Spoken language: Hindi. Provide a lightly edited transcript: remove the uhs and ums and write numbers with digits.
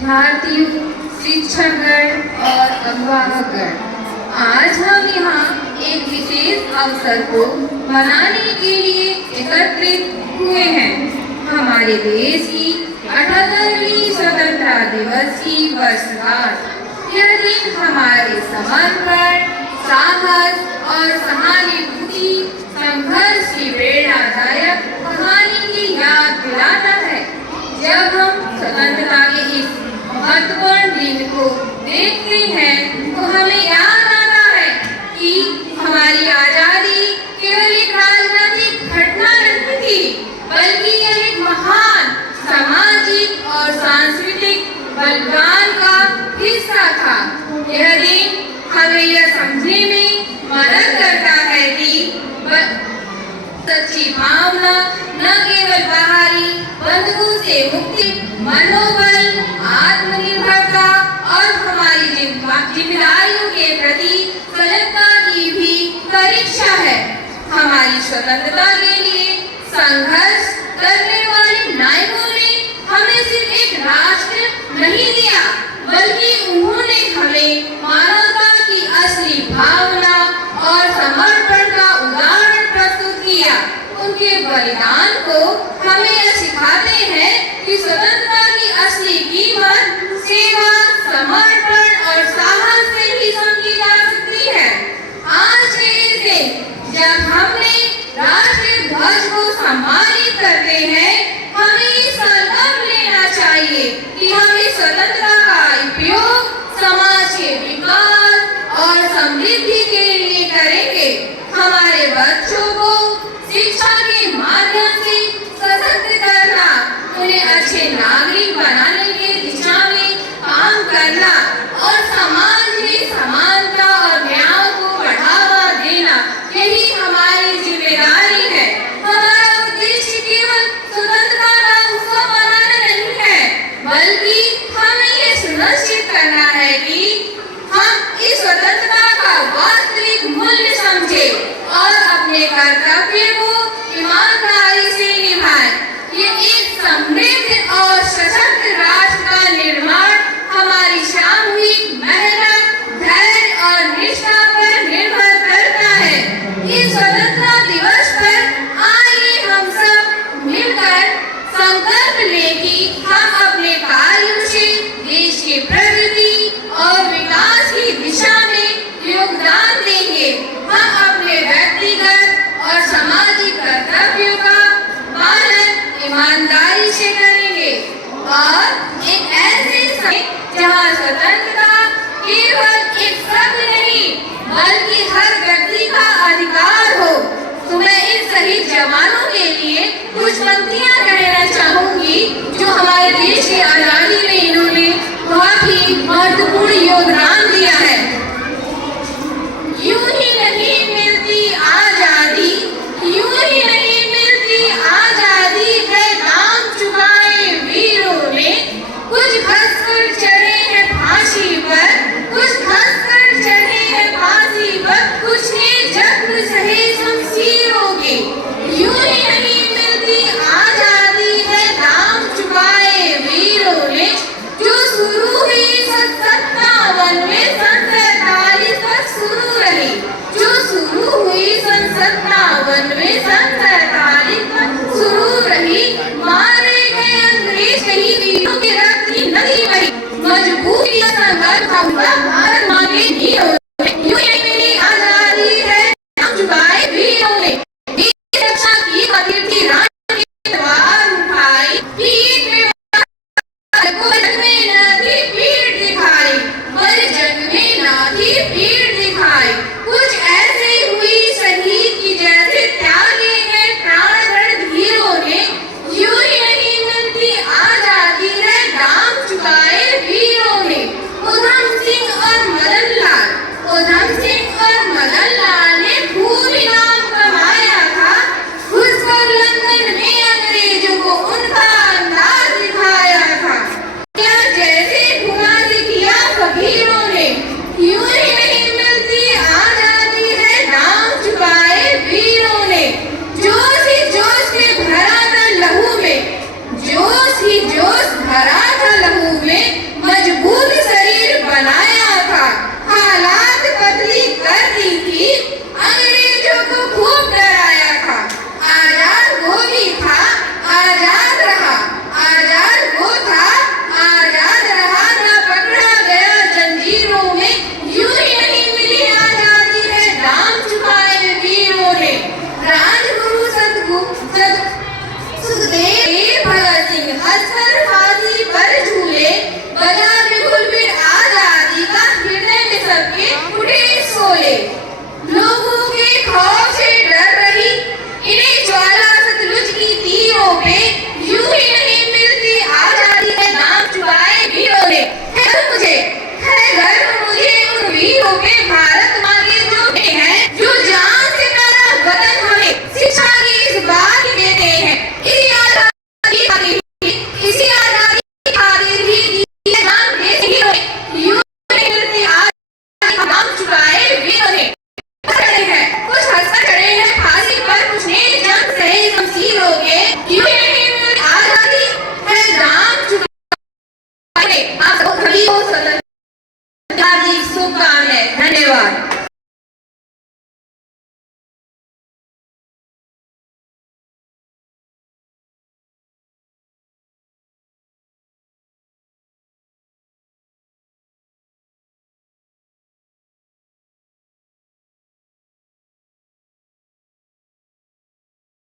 विद्यार्थियों, शिक्षकगण और अभिभावकगण, आज हम यहाँ एक विशेष अवसर को मनाने के लिए एकत्रित हुए हैं। हमारे देश की 78वीं स्वतंत्रता दिवस की वर्षगांठ। यह दिन हमारे समर्पण, साहस और सहानुभूति, संघर्ष की प्रेरणादायक कहानी की याद दिलाता है। जब हम स्वतंत्रता के इस महत्वपूर्ण दिन को देखते हैं तो हमें याद आता है कि हमारी आजादी केवल एक राजनीतिक घटना नहीं थी, बल्कि यह एक महान सामाजिक और सांस्कृतिक बलिदान का हिस्सा था। यह दिन हमें यह समझने में मदद करता है कि सच्ची भावना न केवल बाहरी बंधुओं से मुक्ति, मनोबल, आत्मनिर्भरता और हमारी जिम्मेदारियों के प्रति सजगता की भी परीक्षा है। हमारी स्वतंत्रता के लिए संघर्ष करने वाले नायकों ने हमें सिर्फ एक राष्ट्र नहीं दिया, बल्कि उन्होंने हमें मानवता की असली भावना और समर्पण का उदाहरण प्रस्तुत किया। उनके बलिदान को हमें यह सिखाते हैं कि स्वतंत्रता की असली कीमत सेवा, समर्पण और साहस से ही समझी जा सकती है। आज के इस दिन जब हमने राष्ट्रीय ध्वज को सम्मानित करते हैं, हमें इस संकल्प लेना चाहिए कि हम इस स्वतंत्रता का उपयोग समाज के विकास और समृद्धि के लिए करेंगे। हमारे बच्चों को शिक्षा के माध्यम से सशक्त करना, उन्हें अच्छे नागरिक बनाने की दिशा में काम करना और समाज में समानता और न्याय को बढ़ावा देना, यही हमारी जिम्मेदारी है। हमारा उद्देश्य केवल स्वतंत्रता का उत्सव मनाना नहीं है, बल्कि हमें ये सुनिश्चित करना है कि हम इस स्वतंत्रता का वास्तविक मूल्य समझें और अपने कर्तव्य को ईमानदारी से निभाएं। ये एक समृद्ध और सशक्त राष्ट्र का निर्माण हमारी सामूहिक मेहनत, धैर्य और निष्ठा पर निर्भर करता है। इस स्वतंत्रता दिवस पर आइए हम सब मिलकर संकल्प लें कि हम अपने कार्यों से देश की प्रगति और विकास की दिशा में योगदान देंगे। हम अपने व्यक्तिगत और सामाजिक कर्तव्यों का पालन ईमानदारी से करेंगे और एक ऐसे समय जहां स्वतंत्रता केवल एक शब्द नहीं, बल्कि हर व्यक्ति का अधिकार हो। तो मैं इन शहीद जवानों के लिए कुछ पंक्तियां कहना चाहूंगी जो हमारे देश की आजादी में इन्होंने बहुत ही महत्वपूर्ण योगदान दिया है। यूं ही नहीं मिलती आजादी, यूं ही नहीं मिलती आजादी है दाम चुकाए वीरों ने। कुछ घसकर चढ़े हैं फांसी पर, कुछ घसकर चढ़े हैं फांसी पर, कुछ ने जख्म सहे शमशीरों के। यूं ही नहीं मिलती आजादी है दाम चुकाए वीरों ने, जो शुरू हुई 57 में 47 तक शुरू रही, जो शुरू हुई 57 में 47 तक शुरू रही। मारे गए अंग्रेज कहीं वीरों के रक्त की नदी बही, मजबूरी का संघर्ष हुआ भारत माँ के नींव। यूं ही मिली आजादी है दाम चुकाए वीरों ने, देश रक्षा की खातिर की रानी की तलवार उठाई, पीठ में जग में न थी पीठ दिखाई, पर जग में न थी पीठ दिखाई। कुछ ऐसे हुई शहीद की जैसे त्यागे हैं प्राण धीरों ने। यूं ही नहीं मिलती आजादी है दाम चुकाए वीरों ने। उधम सिंह और मदन लाल धन्यवाद।